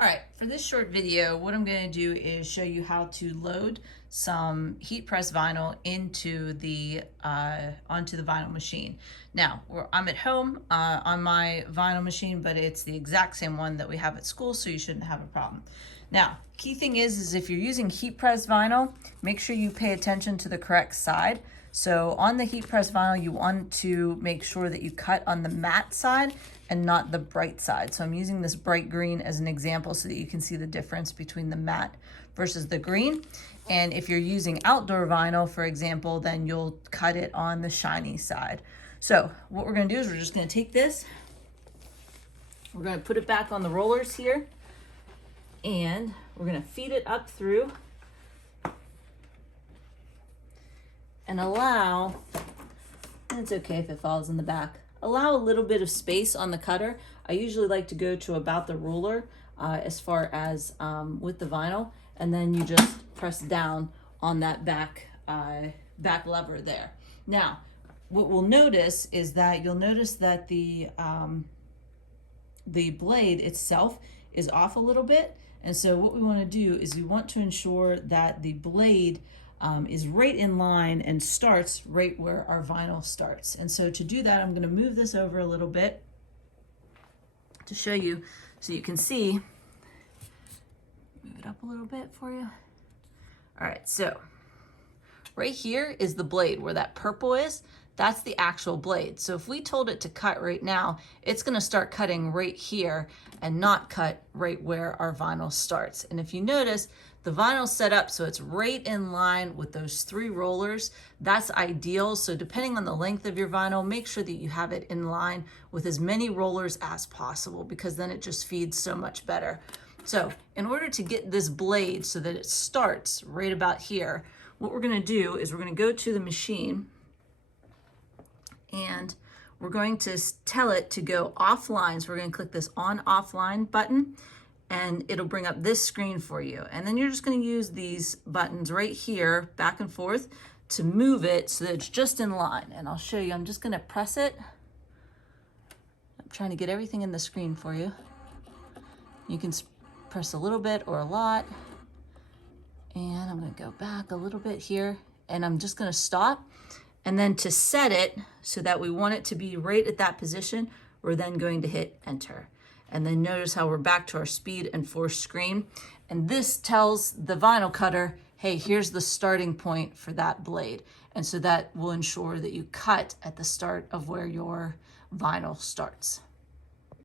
All right, for this short video, what I'm going to do is show you how to load some heat press vinyl into the onto the vinyl machine. Now, I'm at home on my vinyl machine, but it's the exact same one that we have at school, so you shouldn't have a problem. Now, key thing is if you're using heat press vinyl, make sure you pay attention to the correct side. So on the heat press vinyl, you want to make sure that you cut on the matte side and not the bright side. So I'm using this bright green as an example so that you can see the difference between the matte versus the green. And if you're using outdoor vinyl, for example, then you'll cut it on the shiny side. So what we're gonna do is we're just gonna take this, we're gonna put it back on the rollers here, and we're gonna feed it up through and allow, and it's okay if it falls in the back, allow a little bit of space on the cutter. I usually like to go to about the ruler as far as with the vinyl, and then you just press down on that back lever there. Now, what we'll notice is that you'll notice that the blade itself is off a little bit. And so what we want to do is we want to ensure that the blade is right in line and starts right where our vinyl starts. And so to do that, I'm going to move this over a little bit to show you so you can see. Move it up a little bit for you. All right, so right here is the blade where that purple is. That's the actual blade. So if we told it to cut right now, it's gonna start cutting right here and not cut right where our vinyl starts. And if you notice, the vinyl's set up so it's right in line with those 3 rollers. That's ideal. So depending on the length of your vinyl, make sure that you have it in line with as many rollers as possible, because then it just feeds so much better. So in order to get this blade so that it starts right about here, what we're gonna do is we're gonna go to the machine and we're going to tell it to go offline. So we're going to click this on offline button and it'll bring up this screen for you. And then you're just going to use these buttons right here back and forth to move it so that it's just in line. And I'll show you, I'm just going to press it. I'm trying to get everything in the screen for you. You can press a little bit or a lot. And I'm going to go back a little bit here and I'm just going to stop. And then to set it so that we want it to be right at that position, we're then going to hit enter. And then notice how we're back to our speed and force screen. And this tells the vinyl cutter, hey, here's the starting point for that blade. And so that will ensure that you cut at the start of where your vinyl starts.